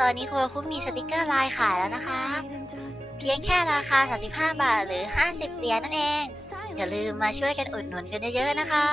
ตอนนี้คุณคุมีสติกเกอร์ลายขายแล้วนะคะ เพียงแค่ราคา 35 บาทหรือ 50 เหรียญนั่นเอง อย่าลืมมาช่วยกันอุดหนุนกันเยอะๆนะคะ